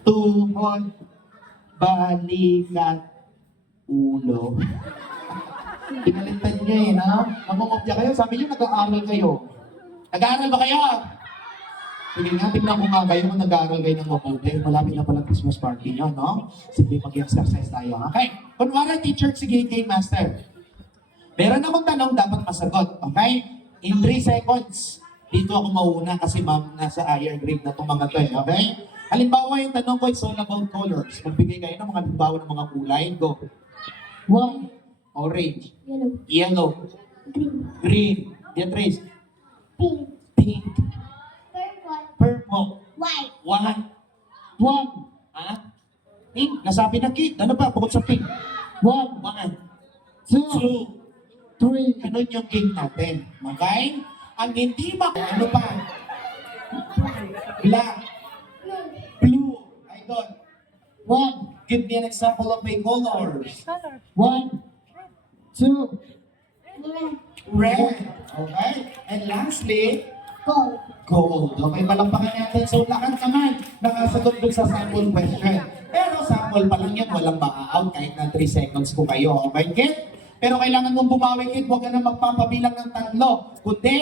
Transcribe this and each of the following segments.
Tuhod, balikat, ulo. Pinalitan niya eh, no? Mamumopya kayo, sabi niyo nag-aaral kayo. Nag-aaral ba kayo? Sige nga, tignan ko nga kayo kung nag-aaral kayo ng mabuti. Malapit na pala Christmas party niyo, no? Sige, mag-exercise tayo. Okay? Kunwari, teacher, sige, game master. Meron akong tanong, dapat masagot. Okay? In 3 seconds, dito ako mauuna kasi ma'am, nasa higher grade na itong mga to eh. Okay? Halimbawa, yung tanong ko is all about colors. Magbigay kayo ng mga halimbawa ng mga kulay. Go. White, Orange. yellow, Yellow. green, Green. Beatrice. pink, Pink. purple, Purple. white, White. one, Ha? Pink. Nasabi na kid. Ano pa? Bukod sa pink. one, 1, two, 2. 3, Ganun yung game natin. Okay? Ang hindi ano pa? Black. Blue. Idol. one, Give me an example of my colors. one, two, Red. Okay? And lastly, gold. gold. Okay, palakpakan natin. So, lahat naman nakasagot dun sa sample question. Pero sample pa lang yan, walang ma-out kahit na 3 seconds ko kayo. Okay, kid? Pero kailangan mong bumawi, kid. Huwag ka na magpapabilang ng 3. Kundi,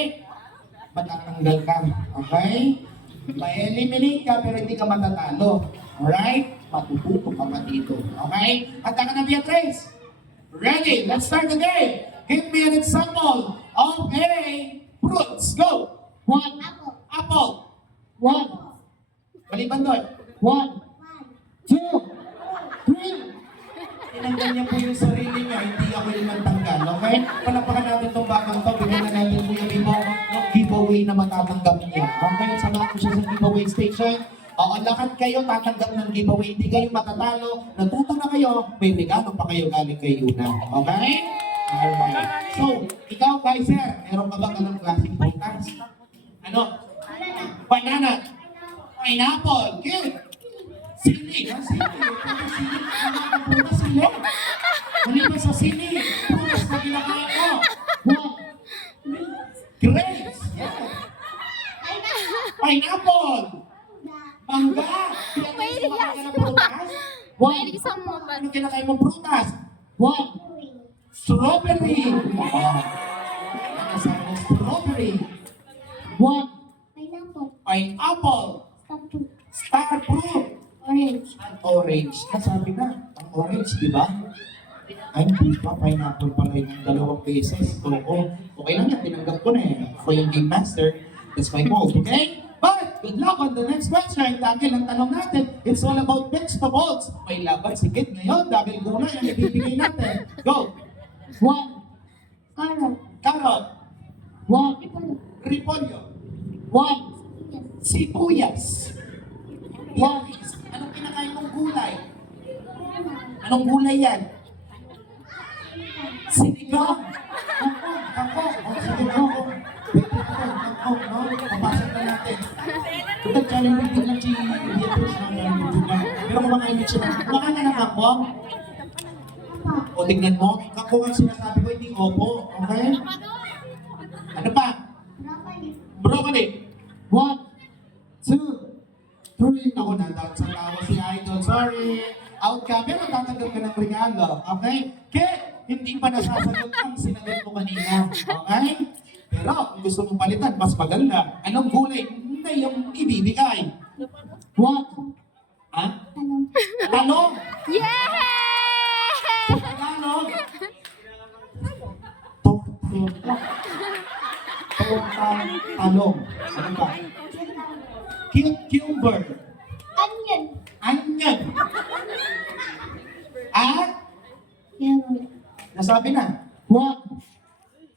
matatanggal ka. Okay? Ma-eliminate ka pero hindi ka matatalo. Alright? Matututo ka pa dito. Okay? Handa ka na, Beatrice? Ready? Let's start the game. Give me an example of a fruits. Go! One, Apple. one, Maliban doon. one, two, three. Tinanggal niya po yung sarili niya, hindi ako yung nagtanggal. Okay? Palapakan natin itong bagang to. Bigyan na natin po yung giveaway na matatanggap niya. Okay? Samahan ko siya sa giveaway station. Oo, lahat kayo tatanggap ng giveaway. Hindi kayo matatalo. Natuto na kayo. May regalo pa kayo galing kay Yuna. Okay? Alright. So, ikaw, Kaiser, meron ka ba ka ng klaseng prutas? Ano? Banana. Pineapple. Good. Sili. Ha? Sili. Sili. Prutas sili. Maliban sa sili. Prutas na kinakain ko. One, Grapes. Yeah. Pineapple. Mangga. Pinakain mo ka ng prutas? one, Ano kinakain mo prutas? one, Strawberry. Ano sabi ng strawberry? one, Pineapple. Star fruit. orange, At orange. Nasabi na. Ang orange, di ba? Ay, hindi pa. Pineapple pala yung 2 beses. Oo. Okay lang yan. Tinanggap ko na eh. Ako yung game master. That's my fault. Okay? But, good luck on the next question. Dahil ang tanong natin, it's all about vegetables. May laban si Kid ngayon dahil gulay ang ibibigay natin. Go! one, carrot, Carrot. one, Repolyo. one, Sibuyas. Beatrice, anong kinakain mong gulay? Anong gulay yan? Sinigang. Ako. O, sige, ako. Pwede ako. No? Papasok na natin. Ito, challenge din lang si Beatrice na challenge. Pero kumakain siya. Kumakain ka ng ako? O, tignan mo. Kako ang sinasabi ko, hindi opo. Okay? Ano pa? Broccoli. one, two, three. Ako na, sa tawa si Idol. Sorry. Out ka, pero tatanggap ka ng regalo. Okay? Kaya, hindi pa nasasagot ang sinagot mo kanina. Okay? Pero, kung gusto mong palitan, mas maganda. Anong gulay? Hindi yung ibibigay. One, Ha? Talong. Yeah! Tagalog. Torta. Torta. Talong. Ano ba? Cucumber. onion, Onion. At, yellow, nasabi na, one,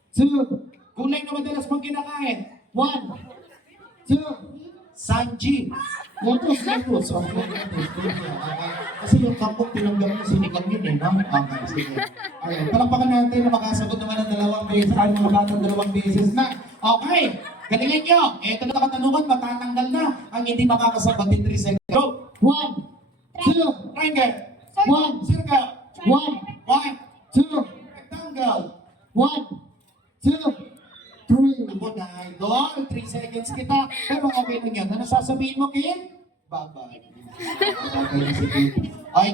two, gulay na madalas mong kinakain. one, two, Sanji. Lettuce. Okay, lettuce. Kasi yung kapok tinanggap mo, sinigang yun eh, no? Okay, sige. Alright, palakpakan natin na makasagot naman ng 2 beses, ay mga batang 2 beses na. Okay, galingan nyo. Ito na katanungan, matatanggal na ang hindi makakasagot in 3 seconds. Go! one, two, Triangle. one, Circle. one, 1, two, rectangle. one, two, three. Ako na, idol. 3 seconds kita. Pero okay lang yan. Ano sasabihin mo, Kim? Babay. Babay na si Bibo. Ay,